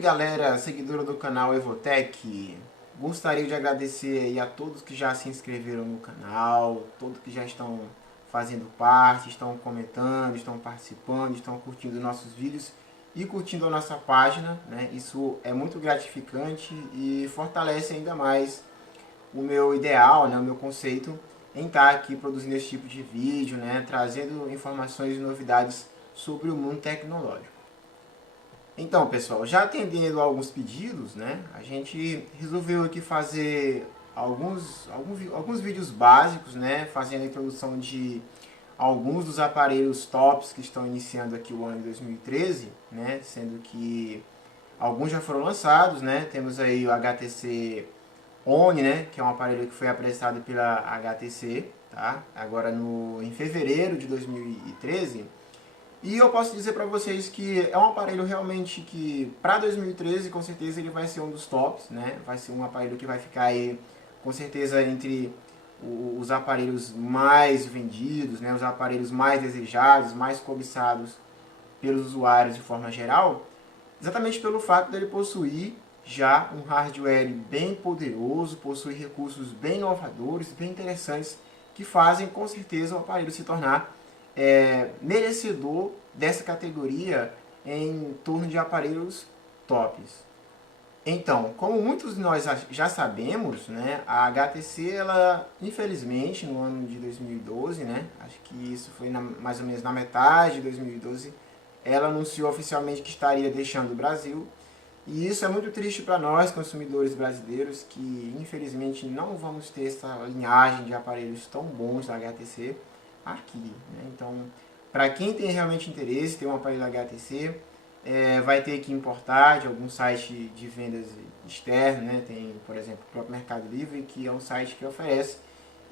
galera, seguidora do canal Evotech. Gostaria de agradecer aí a todos que já se inscreveram no canal, todos que já estão fazendo parte, estão comentando, estão participando, estão curtindo nossos vídeos e curtindo a nossa página, né? Isso é muito gratificante e fortalece ainda mais o meu ideal, né? O meu conceito em estar aqui produzindo esse tipo de vídeo, né? Trazendo informações e novidades sobre o mundo tecnológico. Então, pessoal, já atendendo a alguns pedidos, né, a gente resolveu aqui fazer alguns vídeos básicos, né, fazendo a introdução de alguns dos aparelhos tops que estão iniciando aqui o ano de 2013, né, sendo que alguns já foram lançados, né, temos aí o HTC One, né, que é um aparelho que foi apresentado pela HTC, tá, agora em fevereiro de 2013. E eu posso dizer para vocês que é um aparelho realmente que, para 2013, com certeza ele vai ser um dos tops, né? Vai ser um aparelho que vai ficar aí, com certeza, entre os aparelhos mais vendidos, né? Os aparelhos mais desejados, mais cobiçados pelos usuários de forma geral, exatamente pelo fato dele possuir já um hardware bem poderoso, possui recursos bem inovadores, bem interessantes, que fazem, com certeza, o aparelho se tornar merecedor dessa categoria em torno de aparelhos tops. Então, como muitos de nós já sabemos, né, a HTC, ela, infelizmente, no ano de 2012, né, acho que isso foi mais ou menos na metade de 2012, ela anunciou oficialmente que estaria deixando o Brasil. E isso é muito triste para nós, consumidores brasileiros, que infelizmente não vamos ter essa linhagem de aparelhos tão bons da HTC aqui, né? Então, para quem tem realmente interesse em ter um aparelho da HTC, vai ter que importar de algum site de vendas externo, né? Tem, por exemplo, o próprio Mercado Livre, que é um site que oferece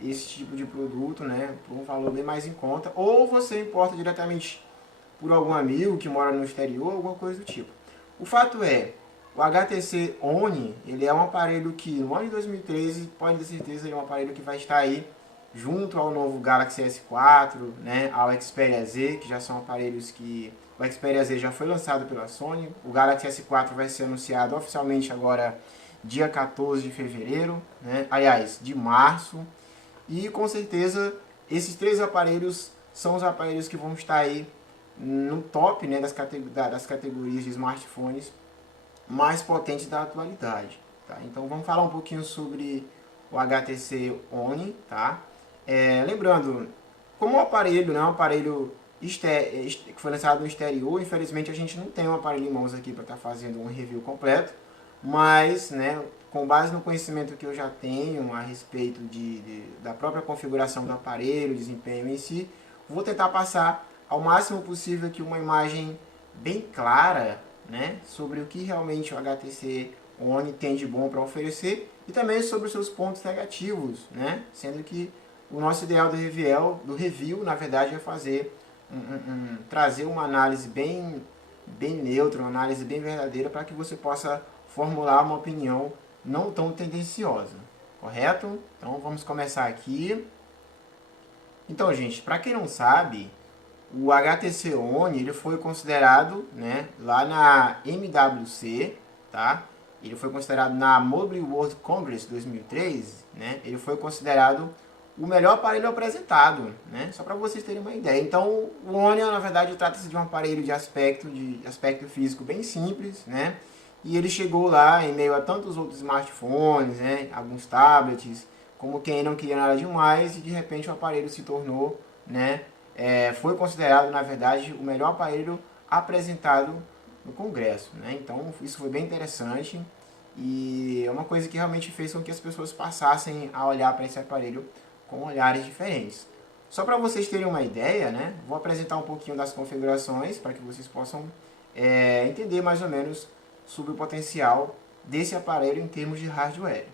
esse tipo de produto, né, por um valor bem mais em conta, ou você importa diretamente por algum amigo que mora no exterior, alguma coisa do tipo. O fato é, o HTC One, ele é um aparelho que no ano de 2013, pode ter certeza, ele é um aparelho que vai estar aí junto ao novo Galaxy S4, né, ao Xperia Z, que já são aparelhos que... O Xperia Z já foi lançado pela Sony, o Galaxy S4 vai ser anunciado oficialmente agora dia 14 de fevereiro, né, aliás, de março, e com certeza esses três aparelhos são os aparelhos que vão estar aí no top, né, das categorias de smartphones mais potentes da atualidade. Tá? Então vamos falar um pouquinho sobre o HTC One, tá? Lembrando, como o aparelho, né, um aparelho que foi lançado no exterior, infelizmente a gente não tem um aparelho em mãos aqui para estar fazendo um review completo, mas, né, com base no conhecimento que eu já tenho a respeito da própria configuração do aparelho, desempenho em si, vou tentar passar ao máximo possível aqui uma imagem bem clara, né, sobre o que realmente o HTC One tem de bom para oferecer e também sobre os seus pontos negativos, né, sendo que o nosso ideal do review, na verdade, é fazer trazer uma análise bem neutra, uma análise bem verdadeira para que você possa formular uma opinião não tão tendenciosa, correto? Então vamos começar aqui. Então, gente, para quem não sabe, o HTC One, ele foi considerado, né, lá na MWC, tá? Ele foi considerado na Mobile World Congress 2003, né? Ele foi considerado o melhor aparelho apresentado, né? Só para vocês terem uma ideia. Então, o One, na verdade, trata-se de um aparelho de aspecto físico bem simples, né? E ele chegou lá em meio a tantos outros smartphones, né? Alguns tablets, como quem não queria nada demais, e de repente o aparelho se tornou, né? Foi considerado, na verdade, o melhor aparelho apresentado no Congresso, né? Então, isso foi bem interessante e é uma coisa que realmente fez com que as pessoas passassem a olhar para esse aparelho com olhares diferentes. Só para vocês terem uma ideia, né? Vou apresentar um pouquinho das configurações para que vocês possam entender mais ou menos sobre o potencial desse aparelho em termos de hardware.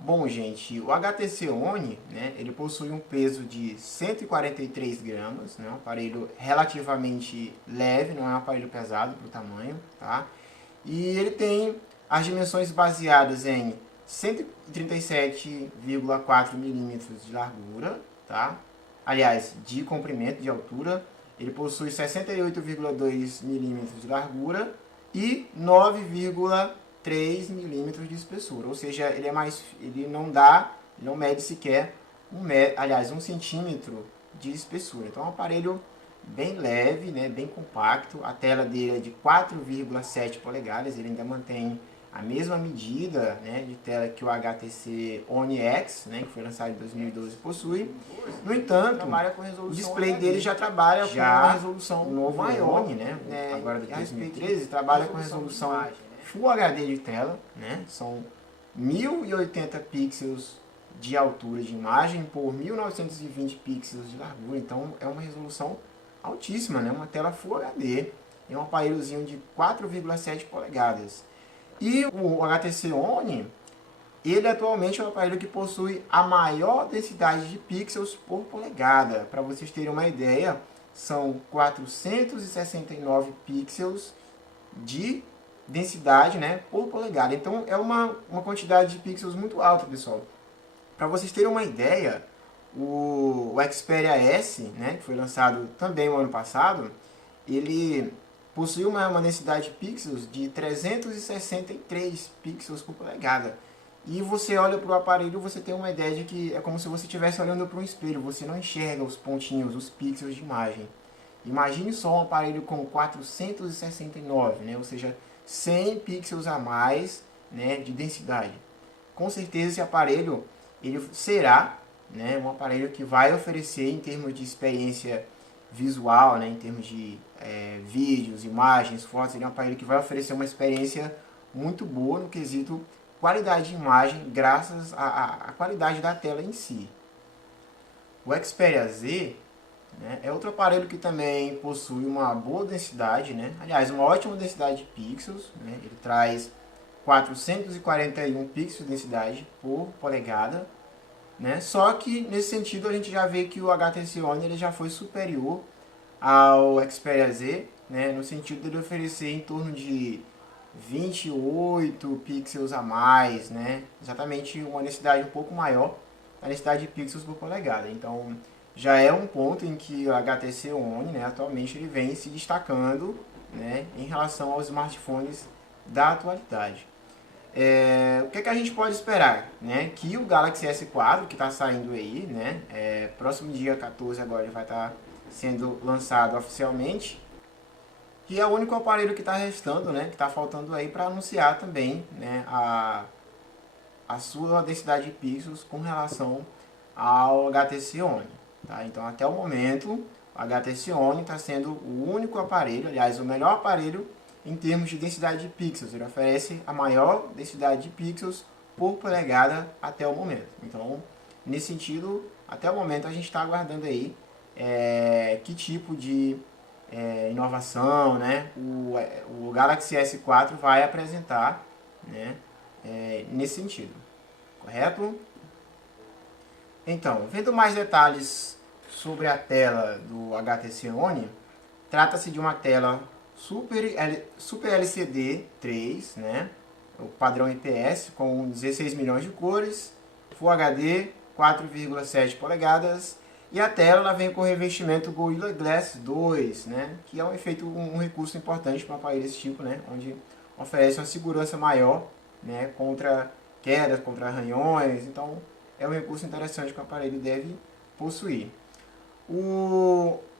Bom, gente, o HTC One, né, ele possui um peso de 143 gramas, né, um aparelho relativamente leve, não é um aparelho pesado para o tamanho, tá? E ele tem as dimensões baseadas em 137,4 milímetros de largura, tá? Aliás, de comprimento, de altura. Ele possui 68,2 milímetros de largura e 9,3 milímetros de espessura, ou seja, ele não mede sequer aliás, 1 centímetro de espessura. Então é um aparelho bem leve, né, bem compacto. A tela dele é de 4,7 polegadas, ele ainda mantém a mesma medida, né, de tela que o HTC One X, né, que foi lançado em 2012, possui. No entanto, o display dele já trabalha com uma resolução maior, One, né, agora de 2013, trabalha com resolução Full HD de tela, né, são 1080 pixels de altura de imagem por 1920 pixels de largura, então é uma resolução altíssima, né? Uma tela Full HD, é um aparelhozinho de 4,7 polegadas. E o HTC One, ele atualmente é um aparelho que possui a maior densidade de pixels por polegada. Para vocês terem uma ideia, são 469 pixels de densidade, né, por polegada. Então é uma quantidade de pixels muito alta, pessoal. Para vocês terem uma ideia, o Xperia S, né, que foi lançado também no ano passado, ele possui uma densidade de pixels de 363 pixels por polegada. E você olha para o aparelho, você tem uma ideia de que é como se você estivesse olhando para um espelho, você não enxerga os pontinhos, os pixels de imagem. Imagine só um aparelho com 469, né, ou seja, 100 pixels a mais, né, de densidade. Com certeza esse aparelho ele será, né, um aparelho que vai oferecer em termos de experiência visual, né, em termos de vídeos, imagens, fotos, ele é um aparelho que vai oferecer uma experiência muito boa no quesito qualidade de imagem, graças à qualidade da tela em si. O Xperia Z, né, é outro aparelho que também possui uma boa densidade, né, aliás, uma ótima densidade de pixels, né, ele traz 441 pixels de densidade por polegada, né? Só que nesse sentido a gente já vê que o HTC One ele já foi superior ao Xperia Z, né? No sentido de ele oferecer em torno de 28 pixels a mais, né? Exatamente uma densidade um pouco maior, a densidade de pixels por polegada. Então já é um ponto em que o HTC One, né, atualmente ele vem se destacando, né, em relação aos smartphones da atualidade. O que a gente pode esperar? Né? Que o Galaxy S4, que está saindo aí, né? Próximo dia 14 agora ele vai estar sendo lançado oficialmente, que é o único aparelho que está restando, né? Que está faltando aí para anunciar também, né, a sua densidade de pixels com relação ao HTC One. Tá? Então até o momento o HTC One está sendo o único aparelho, aliás o melhor aparelho em termos de densidade de pixels. Ele oferece a maior densidade de pixels por polegada até o momento. Então, nesse sentido, até o momento a gente está aguardando aí que tipo de inovação, né, o Galaxy S4 vai apresentar, né, nesse sentido. Correto? Então, vendo mais detalhes sobre a tela do HTC One, trata-se de uma tela Super LCD 3, né? O padrão IPS com 16 milhões de cores, Full HD 4,7 polegadas, e a tela ela vem com revestimento Gorilla Glass 2, né? Que é um recurso importante para um aparelho desse tipo, né? Onde oferece uma segurança maior, né, contra quedas, contra arranhões. Então é um recurso interessante que o aparelho deve possuir.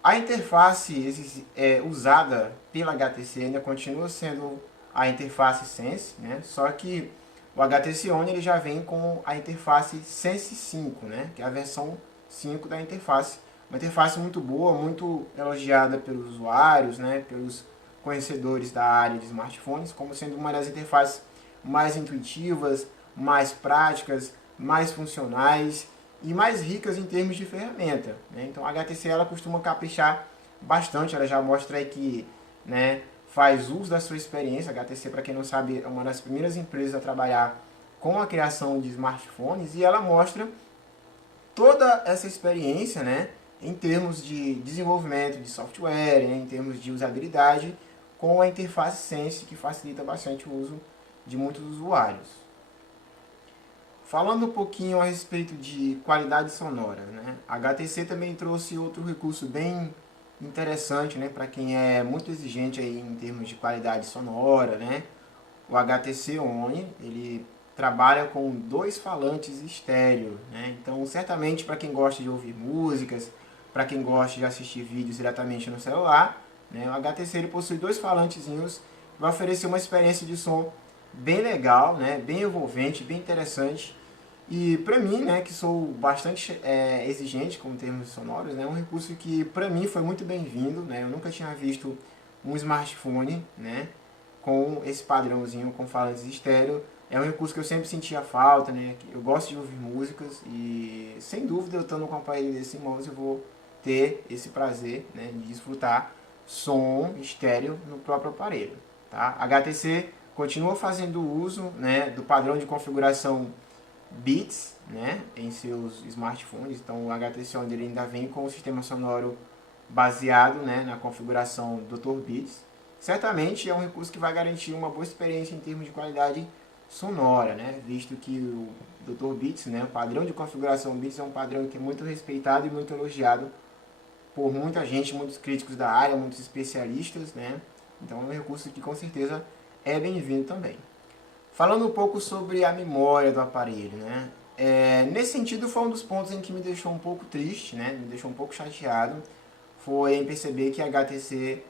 A interface usada pela HTC ainda continua sendo a interface Sense, né? Só que o HTC One ele já vem com a interface Sense 5, né? Que é a versão 5 da interface. Uma interface muito boa, muito elogiada pelos usuários, né? Pelos conhecedores da área de smartphones, como sendo uma das interfaces mais intuitivas, mais práticas, mais funcionais e mais ricas em termos de ferramenta, né? Então a HTC ela costuma caprichar bastante, ela já mostra aí que, né, faz uso da sua experiência. A HTC, para quem não sabe, é uma das primeiras empresas a trabalhar com a criação de smartphones, e ela mostra toda essa experiência, né, em termos de desenvolvimento de software, né, em termos de usabilidade, com a interface Sense, que facilita bastante o uso de muitos usuários. Falando um pouquinho a respeito de qualidade sonora, né? A HTC também trouxe outro recurso bem interessante, né, para quem é muito exigente aí em termos de qualidade sonora, né? O HTC One, ele trabalha com 2 falantes estéreo, né? Então, certamente para quem gosta de ouvir músicas, para quem gosta de assistir vídeos diretamente no celular, né, o HTC ele possui 2 falantezinhos, vai oferecer uma experiência de som bem legal, né, bem envolvente, bem interessante. E para mim, né, que sou bastante exigente com termos sonoros, né, um recurso que para mim foi muito bem-vindo, né, eu nunca tinha visto um smartphone, né, com esse padrãozinho com falantes estéreo. É um recurso que eu sempre sentia falta, né, eu gosto de ouvir músicas e sem dúvida eu estando com um aparelho desse em mãos eu vou ter esse prazer, né, de desfrutar som estéreo no próprio aparelho. Tá? HTC continua fazendo uso, né, do padrão de configuração Beats, né, em seus smartphones. Então o HTC One ainda vem com o sistema sonoro baseado, né, na configuração Dr. Beats. Certamente é um recurso que vai garantir uma boa experiência em termos de qualidade sonora, né, visto que o Dr. Beats, né, o padrão de configuração Beats é um padrão que é muito respeitado e muito elogiado por muita gente, muitos críticos da área, muitos especialistas, né. Então é um recurso que com certeza é bem-vindo também. Falando um pouco sobre a memória do aparelho, né? Nesse sentido foi um dos pontos em que me deixou um pouco triste, né? Me deixou um pouco chateado, foi em perceber que a HTC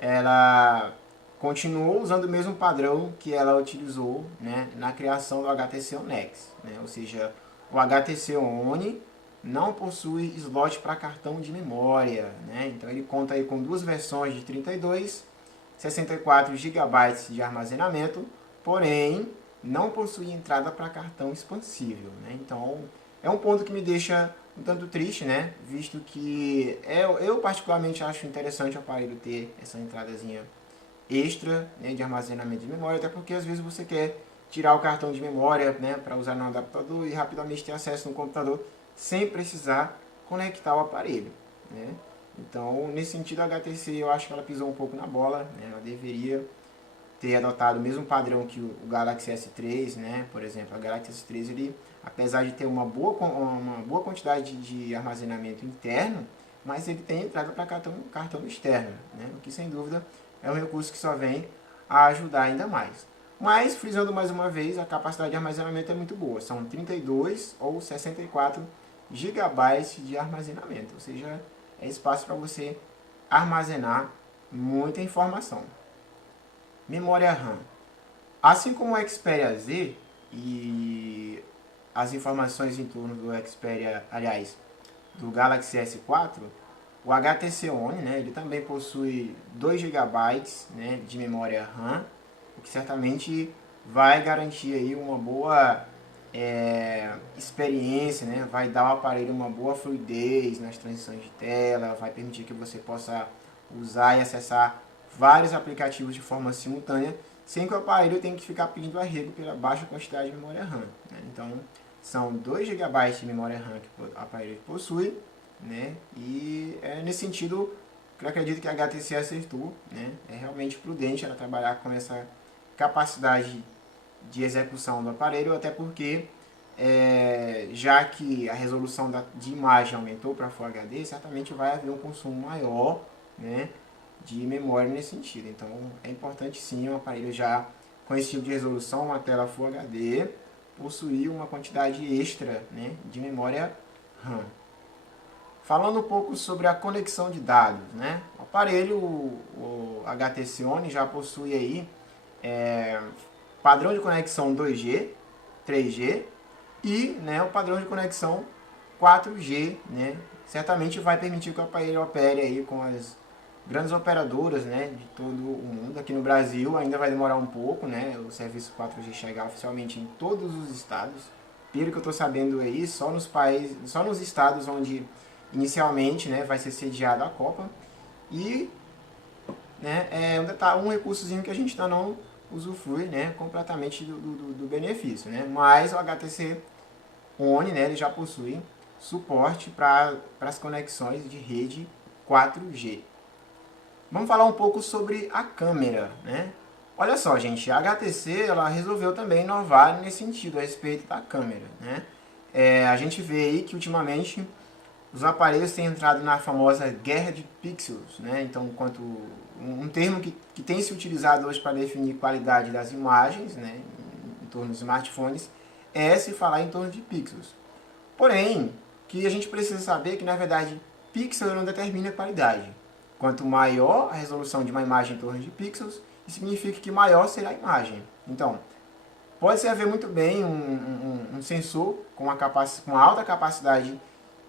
ela continuou usando o mesmo padrão que ela utilizou, né, na criação do HTC One X, né? Ou seja, o HTC One não possui slot para cartão de memória, né? Então ele conta aí com 2 versões de 32, 64 GB de armazenamento, porém não possui entrada para cartão expansível, né? Então é um ponto que me deixa um tanto triste, né? Visto que eu particularmente acho interessante o aparelho ter essa entradazinha extra, né, de armazenamento de memória, até porque às vezes você quer tirar o cartão de memória, né, para usar no adaptador e rapidamente ter acesso no computador sem precisar conectar o aparelho, né? Então, nesse sentido, a HTC eu acho que ela pisou um pouco na bola, né? Ela deveria ter adotado o mesmo padrão que o Galaxy S3, né? Por exemplo, a Galaxy S3, ele, apesar de ter uma boa quantidade de armazenamento interno, mas ele tem entrada para cartão externo, né? O que sem dúvida é um recurso que só vem a ajudar ainda mais. Mas, frisando mais uma vez, a capacidade de armazenamento é muito boa, são 32 ou 64 GB de armazenamento, ou seja, é espaço para você armazenar muita informação. Memória RAM. Assim como o Xperia Z e as informações em torno do Xperia, aliás, do Galaxy S4, o HTC One, né, ele também possui 2 GB, né, de memória RAM, o que certamente vai garantir aí uma boa experiência, né, vai dar ao aparelho uma boa fluidez nas transições de tela, vai permitir que você possa usar e acessar vários aplicativos de forma simultânea, sem que o aparelho tenha que ficar pedindo arrego pela baixa quantidade de memória RAM, né? Então, são 2 GB de memória RAM que o aparelho possui, né? E nesse sentido, eu acredito que a HTC acertou, né? É realmente prudente ela trabalhar com essa capacidade de execução do aparelho, até porque já que a resolução de imagem aumentou para Full HD, certamente vai haver um consumo maior, né, de memória nesse sentido. Então é importante sim um aparelho já com esse tipo de resolução, uma tela Full HD, possuir uma quantidade extra, né, de memória RAM. Falando um pouco sobre a conexão de dados, né, o aparelho, o HTC One já possui aí padrão de conexão 2G, 3G e, né, o padrão de conexão 4G, né, certamente vai permitir que o aparelho opere aí com as grandes operadoras, né, de todo o mundo. Aqui no Brasil ainda vai demorar um pouco, né, o serviço 4G chegar oficialmente em todos os estados. Pelo que eu estou sabendo aí, só nos estados onde inicialmente, né, vai ser sediada a Copa. E, né, um recursozinho que a gente ainda não usufrui, né, completamente do benefício, né, mas o HTC One, né, ele já possui suporte para as conexões de rede 4G. Vamos falar um pouco sobre a câmera, né? Olha só, gente, a HTC ela resolveu também inovar nesse sentido a respeito da câmera, né? A gente vê aí que ultimamente os aparelhos têm entrado na famosa guerra de pixels, né? Então, enquanto um termo que tem se utilizado hoje para definir qualidade das imagens, né, em torno dos smartphones, é se falar em torno de pixels. Porém, que a gente precisa saber que, na verdade, pixel não determina a qualidade. Quanto maior a resolução de uma imagem em torno de pixels, isso significa que maior será a imagem. Então, pode-se haver muito bem um sensor com uma alta capacidade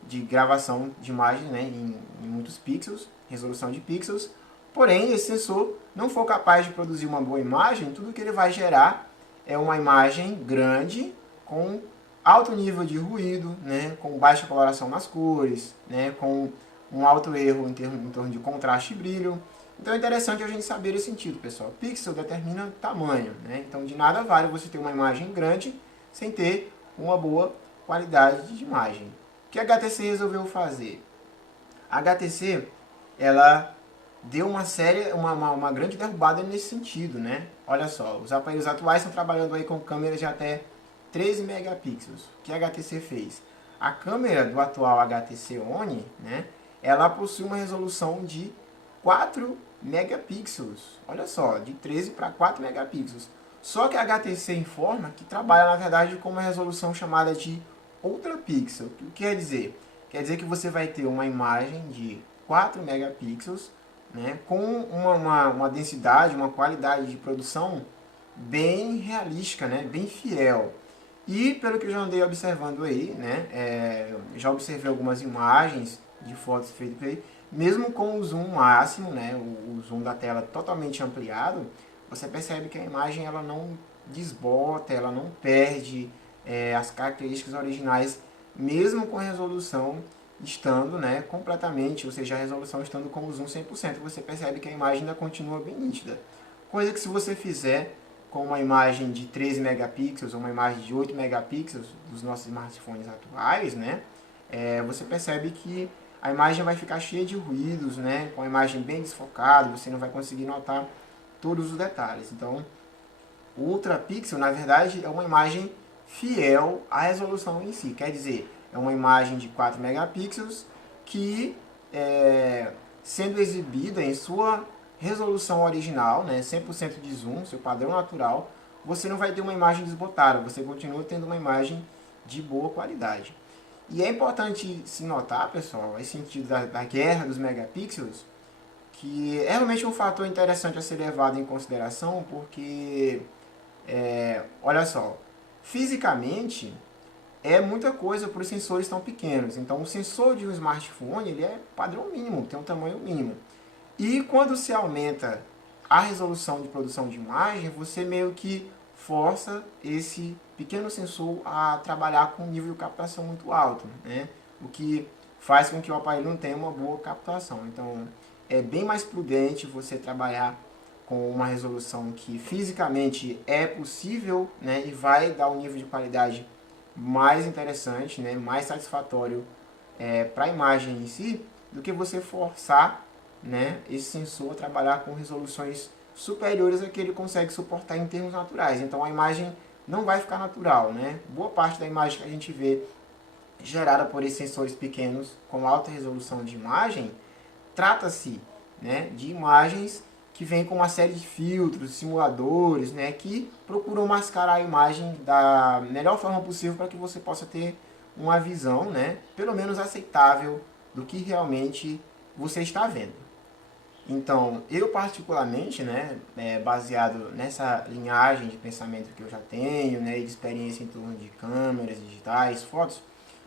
de gravação de imagem, né, em muitos pixels, resolução de pixels, porém esse sensor não for capaz de produzir uma boa imagem, tudo que ele vai gerar é uma imagem grande com alto nível de ruído, né, com baixa coloração nas cores, né, com um alto erro em torno de contraste e brilho. Então é interessante a gente saber esse sentido, pessoal. Pixel determina tamanho, né? Então de nada vale você ter uma imagem grande sem ter uma boa qualidade de imagem. O que a HTC resolveu fazer? A HTC, ela deu uma grande derrubada nesse sentido, né? Olha só, os aparelhos atuais estão trabalhando aí com câmeras de até 13 megapixels. O que a HTC fez? A câmera do atual HTC One, né, ela possui uma resolução de 4 megapixels. Olha só, de 13 para 4 megapixels. Só que a HTC informa que trabalha, na verdade, com uma resolução chamada de Ultra Pixel. O que quer dizer? Quer dizer que você vai ter uma imagem de 4 megapixels, né, com uma densidade, uma qualidade de produção bem realística, né, bem fiel. E pelo que eu já andei observando aí, né, já observei algumas imagens de fotos feitas aí, mesmo com o zoom máximo, né, o zoom da tela totalmente ampliado, você percebe que a imagem ela não desbota, ela não perde as características originais, mesmo com a resolução estando, né, completamente, ou seja, a resolução estando com o zoom 100%, você percebe que a imagem ainda continua bem nítida. Coisa que se você fizer com uma imagem de 13 megapixels ou uma imagem de 8 megapixels dos nossos smartphones atuais, né, você percebe que a imagem vai ficar cheia de ruídos, né, com a imagem bem desfocada, você não vai conseguir notar todos os detalhes. Então, o Ultra Pixel, na verdade, é uma imagem fiel à resolução em si. Quer dizer, é uma imagem de 4 megapixels que, sendo exibida em sua resolução original, né, 100% de zoom, seu padrão natural, você não vai ter uma imagem desbotada, você continua tendo uma imagem de boa qualidade. E é importante se notar, pessoal, esse sentido da guerra dos megapixels, que é realmente um fator interessante a ser levado em consideração, porque, olha só, fisicamente é muita coisa para os sensores tão pequenos. Então, o sensor de um smartphone ele é padrão mínimo, tem um tamanho mínimo. E quando se aumenta a resolução de produção de imagem, você meio que força esse pequeno sensor a trabalhar com um nível de captação muito alto, né? O que faz com que o aparelho não tenha uma boa captação. Então, é bem mais prudente você trabalhar com uma resolução que fisicamente é possível, né, e vai dar um nível de qualidade mais interessante, né, mais satisfatório para a imagem em si, do que você forçar, né, esse sensor a trabalhar com resoluções superiores a que ele consegue suportar em termos naturais. Então a imagem não vai ficar natural, né? Boa parte da imagem que a gente vê gerada por esses sensores pequenos com alta resolução de imagem, trata-se, né, de imagens que vêm com uma série de filtros, simuladores, né, que procuram mascarar a imagem da melhor forma possível para que você possa ter uma visão, né, pelo menos aceitável do que realmente você está vendo. Então, eu particularmente, né, baseado nessa linhagem de pensamento que eu já tenho, né, e de experiência em torno de câmeras digitais, fotos,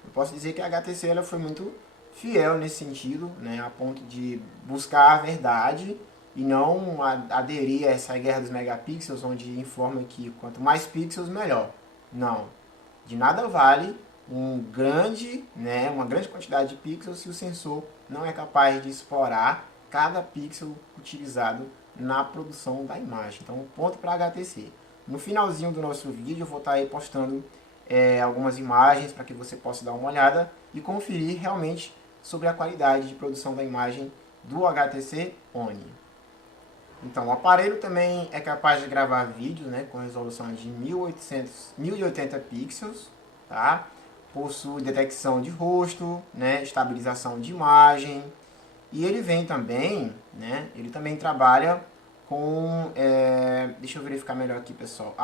eu posso dizer que a HTC ela foi muito fiel nesse sentido, né, a ponto de buscar a verdade e não aderir a essa guerra dos megapixels, onde informa que quanto mais pixels, melhor. Não. De nada vale uma grande quantidade de pixels se o sensor não é capaz de explorar cada pixel utilizado na produção da imagem. Então, ponto para HTC. No finalzinho do nosso vídeo, eu vou estar aí postando algumas imagens para que você possa dar uma olhada e conferir realmente sobre a qualidade de produção da imagem do HTC One. Então, o aparelho também é capaz de gravar vídeos, né, com resolução de 1080 pixels, tá? possui detecção de rosto, né, estabilização de imagem, e ele vem também, né, ele também trabalha com, deixa eu verificar melhor aqui, pessoal.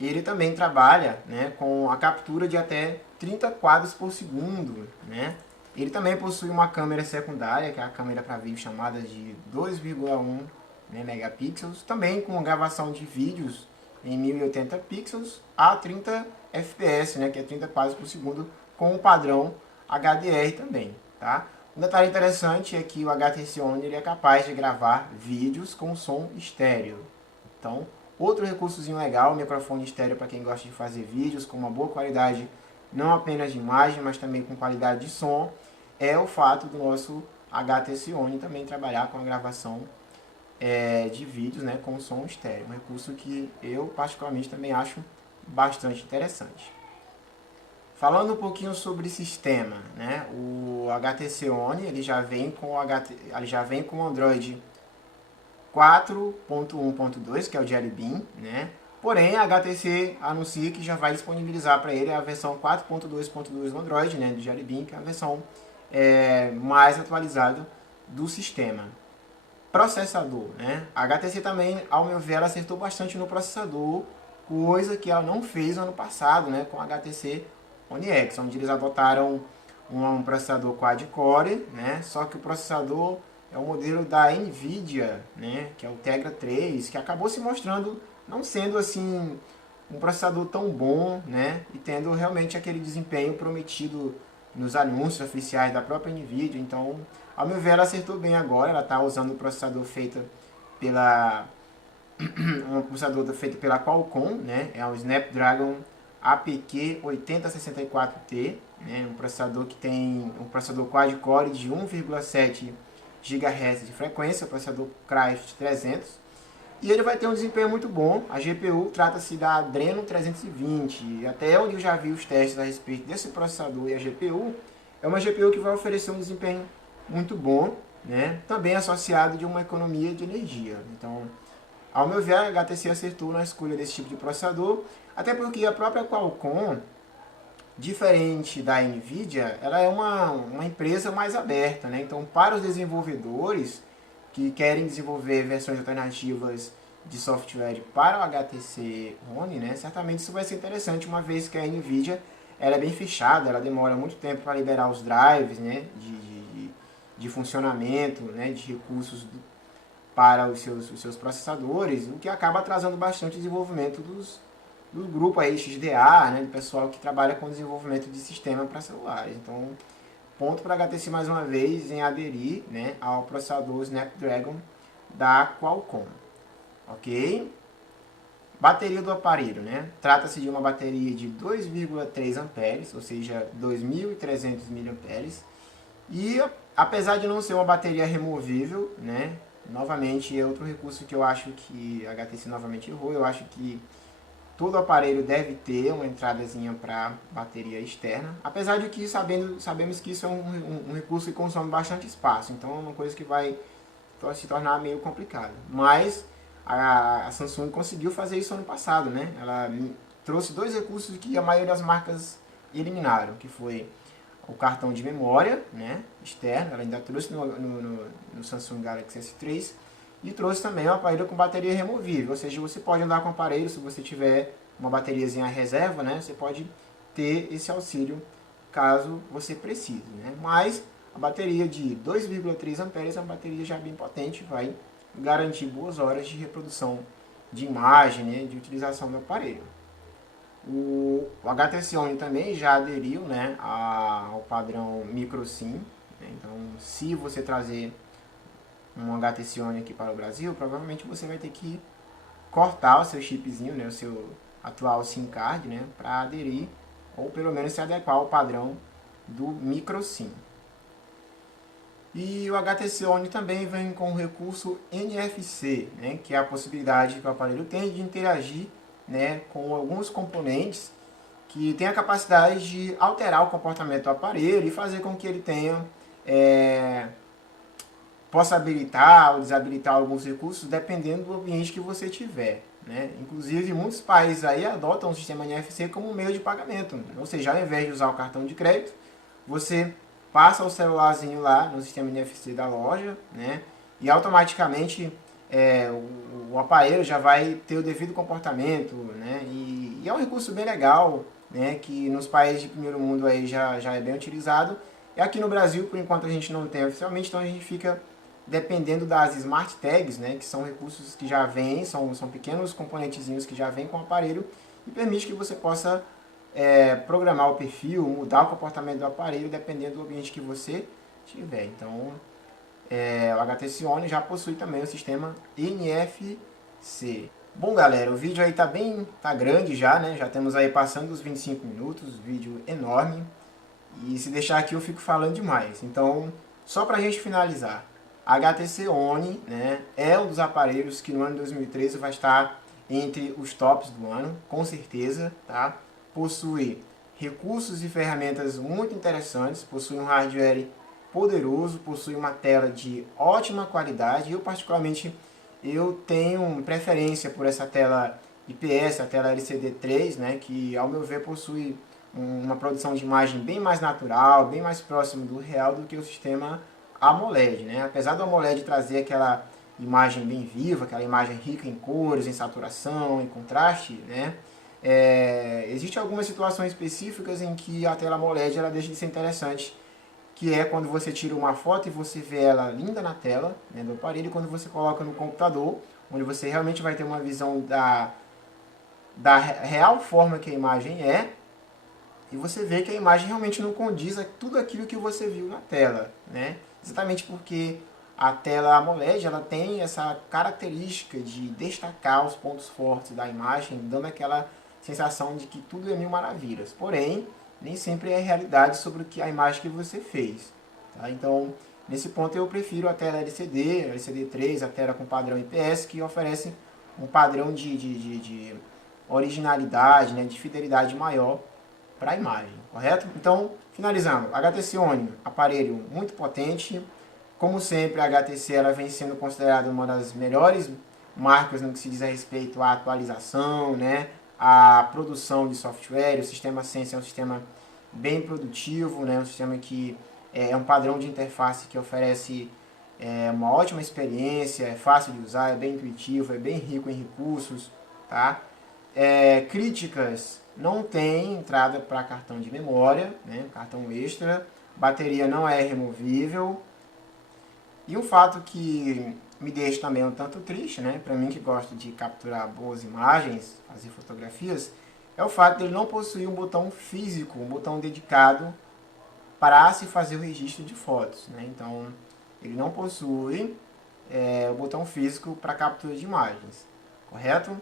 Ele também trabalha, né, com a captura de até 30 quadros por segundo, né. Ele também possui uma câmera secundária, que é a câmera para vídeo chamada de 2,1, né, megapixels, também com gravação de vídeos em 1080 pixels a 30 fps, né, que é 30 quadros por segundo, com o padrão HDR também, tá? Um detalhe interessante é que o HTC One ele é capaz de gravar vídeos com som estéreo. Então, outro recursozinho legal, microfone estéreo para quem gosta de fazer vídeos com uma boa qualidade, não apenas de imagem, mas também com qualidade de som, é o fato do nosso HTC One também trabalhar com a gravação de vídeos, né, com som estéreo. Um recurso que eu particularmente também acho bastante interessante. Falando um pouquinho sobre sistema, né, o HTC One ele já vem com o Android 4.1.2, que é o Jelly Bean, né? Porém, a HTC anuncia que já vai disponibilizar para ele a versão 4.2.2 do Android, né, do Jelly Bean, que é a versão mais atualizada do sistema. Processador, né? A HTC também, ao meu ver, ela acertou bastante no processador, coisa que ela não fez no ano passado, né, com a HTC One X, onde eles adotaram um processador quad-core, né? Só que o processador é o modelo da Nvidia, né, que é o Tegra 3, que acabou se mostrando não sendo assim um processador tão bom, né, e tendo realmente aquele desempenho prometido nos anúncios oficiais da própria Nvidia. Então, ao meu ver, ela acertou bem agora. Ela está usando o processador feito pela Qualcomm, né, é o Snapdragon APQ 8064T, né, um processador que tem um processador quad-core de 1,7 GHz de frequência, o processador Cryft 300, e ele vai ter um desempenho muito bom. A GPU trata-se da Adreno 320, e até onde eu já vi os testes a respeito desse processador e a GPU, é uma GPU que vai oferecer um desempenho muito bom, né, também associado de uma economia de energia. Então, ao meu ver, a HTC acertou na escolha desse tipo de processador, até porque a própria Qualcomm, diferente da Nvidia, ela é uma empresa mais aberta, né? Então, para os desenvolvedores que querem desenvolver versões alternativas de software para o HTC One, né, certamente isso vai ser interessante, uma vez que a Nvidia ela é bem fechada, ela demora muito tempo para liberar os drives, né, de funcionamento, né, de recursos para os seus processadores, o que acaba atrasando bastante o desenvolvimento do grupo aí XDA, né, do pessoal que trabalha com desenvolvimento de sistema para celulares. Então, ponto para a HTC mais uma vez em aderir, né, ao processador Snapdragon da Qualcomm. Ok? Bateria do aparelho, né? Trata-se de uma bateria de 2,3 amperes, ou seja, 2.300 mAh. E apesar de não ser uma bateria removível, né, novamente é outro recurso que eu acho que a HTC novamente errou. Eu acho que todo aparelho deve ter uma entradazinha para bateria externa, apesar de que sabemos que isso é um recurso que consome bastante espaço, então é uma coisa que vai se tornar meio complicado. Mas a Samsung conseguiu fazer isso ano passado, né? Ela trouxe dois recursos que a maioria das marcas eliminaram, que foi o cartão de memória, né, externo. Ela ainda trouxe no Samsung Galaxy S3, e trouxe também um aparelho com bateria removível, ou seja, você pode andar com o aparelho, se você tiver uma bateriazinha reserva, né, você pode ter esse auxílio caso você precise, né. Mas a bateria de 2,3 amperes é uma bateria já bem potente, vai garantir boas horas de reprodução de imagem, né, de utilização do aparelho. O HTC One também já aderiu, né, ao padrão microSIM, né. Então, se você trazer um HTC One aqui para o Brasil, provavelmente você vai ter que cortar o seu chipzinho, né, o seu atual SIM card, né, para aderir, ou pelo menos se adequar ao padrão do microSIM. E o HTC One também vem com o recurso NFC, né, que é a possibilidade que o aparelho tem de interagir, né, com alguns componentes que tem a capacidade de alterar o comportamento do aparelho e fazer com que ele tenha possa habilitar ou desabilitar alguns recursos dependendo do ambiente que você tiver, né? Inclusive, muitos países aí adotam o sistema NFC como meio de pagamento, ou seja, ao invés de usar o cartão de crédito, você passa o celularzinho lá no sistema NFC da loja, né? E automaticamente o aparelho já vai ter o devido comportamento, né? E é um recurso bem legal, né? Que nos países de primeiro mundo aí já é bem utilizado. E aqui no Brasil, por enquanto, a gente não tem oficialmente, então a gente fica dependendo das Smart Tags, né? Que são recursos que já vêm, são pequenos componentezinhos que já vêm com o aparelho e permite que você possa programar o perfil, mudar o comportamento do aparelho dependendo do ambiente que você tiver. Então, o HTC One já possui também o sistema NFC. Bom, galera, o vídeo aí tá grande já, né? Já temos aí passando dos 25 minutos, vídeo enorme. E se deixar aqui eu fico falando demais. Então, só pra gente finalizar, a HTC One, né, é um dos aparelhos que no ano de 2013 vai estar entre os tops do ano, com certeza, tá? Possui recursos e ferramentas muito interessantes, possui um hardware poderoso, possui uma tela de ótima qualidade. Eu particularmente tenho preferência por essa tela IPS, a tela LCD 3, né, que ao meu ver possui uma produção de imagem bem mais natural, bem mais próximo do real do que o sistema AMOLED, né? Apesar do AMOLED trazer aquela imagem bem viva, aquela imagem rica em cores, em saturação, em contraste, né? Existem algumas situações específicas em que a tela AMOLED ela deixa de ser interessante, que é quando você tira uma foto e você vê ela linda na tela, né, do aparelho, e quando você coloca no computador, onde você realmente vai ter uma visão da real forma que a imagem é, e você vê que a imagem realmente não condiz com tudo aquilo que você viu na tela, né? Exatamente porque a tela AMOLED ela tem essa característica de destacar os pontos fortes da imagem, dando aquela sensação de que tudo é mil maravilhas. Porém, nem sempre é realidade sobre a imagem que você fez. Tá? Então, nesse ponto eu prefiro a tela LCD, LCD 3, a tela com padrão IPS, que oferece um padrão de originalidade, né, de fidelidade maior para a imagem, correto? Então, finalizando, HTC One, aparelho muito potente. Como sempre, a HTC ela vem sendo considerada uma das melhores marcas no que se diz a respeito à atualização, né? A produção de software. O sistema Sense é um sistema bem produtivo, né? Um sistema que é um padrão de interface que oferece uma ótima experiência, é fácil de usar, é bem intuitivo, é bem rico em recursos, tá? Críticas: não tem entrada para cartão de memória, né? Cartão extra, bateria não é removível. E um fato que me deixa também um tanto triste, né? Para mim que gosto de capturar boas imagens, fazer fotografias, é o fato de ele não possuir um botão físico, um botão dedicado para se fazer o registro de fotos, né? Então, ele não possui o botão físico para captura de imagens, correto?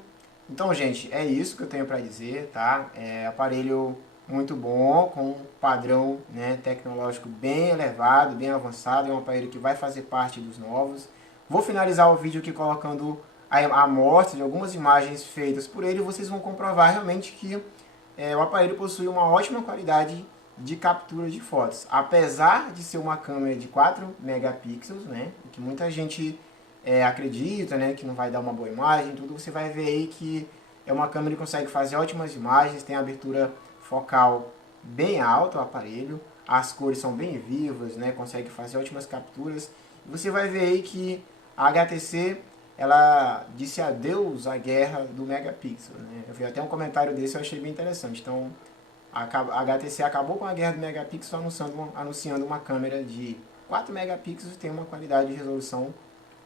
Então, gente, é isso que eu tenho para dizer, tá? Aparelho muito bom, com um padrão, né, tecnológico bem elevado, bem avançado. É um aparelho que vai fazer parte dos novos. Vou finalizar o vídeo aqui colocando a amostra de algumas imagens feitas por ele. Vocês vão comprovar realmente que o aparelho possui uma ótima qualidade de captura de fotos. Apesar de ser uma câmera de 4 megapixels, né, que muita gente acredita, né, que não vai dar uma boa imagem, tudo, você vai ver aí que é uma câmera que consegue fazer ótimas imagens, tem abertura focal bem alta o aparelho, as cores são bem vivas, né, consegue fazer ótimas capturas. E você vai ver aí que a HTC ela disse adeus à guerra do megapixel, né? Eu vi até um comentário desse, eu achei bem interessante. Então, a HTC acabou com a guerra do megapixel anunciando uma câmera de 4 megapixels e tem uma qualidade de resolução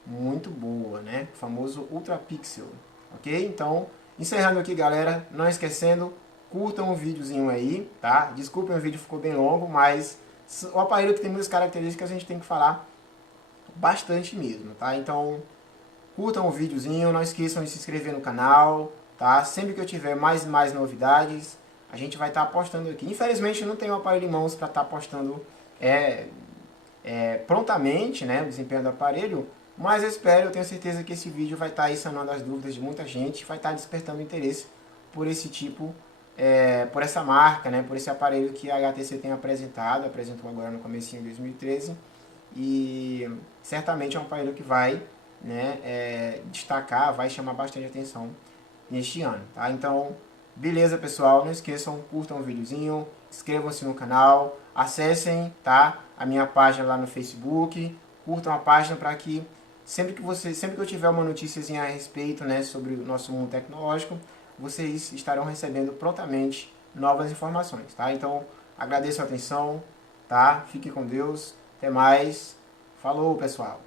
muito boa, né? O famoso Ultra Pixel, ok? Então, encerrando aqui, galera, não esquecendo, curtam o videozinho aí, tá? Desculpem, o vídeo ficou bem longo, mas o aparelho que tem muitas características a gente tem que falar bastante mesmo, tá? Então, curtam o videozinho, não esqueçam de se inscrever no canal, tá? Sempre que eu tiver mais novidades, a gente vai estar postando aqui. Infelizmente, eu não tenho o aparelho em mãos para estar postando prontamente, né, o desempenho do aparelho, mas eu tenho certeza que esse vídeo vai estar aí sanando as dúvidas de muita gente, vai estar despertando interesse por esse tipo, por essa marca, né, por esse aparelho que a HTC tem apresentou agora no comecinho de 2013, e certamente é um aparelho que vai, né, destacar, vai chamar bastante atenção neste ano, tá? Então, beleza, pessoal, não esqueçam, curtam o videozinho, inscrevam-se no canal, acessem, tá, a minha página lá no Facebook, curtam a página para que sempre que eu tiver uma notíciazinha a respeito, né, sobre o nosso mundo tecnológico, vocês estarão recebendo prontamente novas informações, tá? Então, agradeço a atenção, tá? Fiquem com Deus, até mais, falou, pessoal!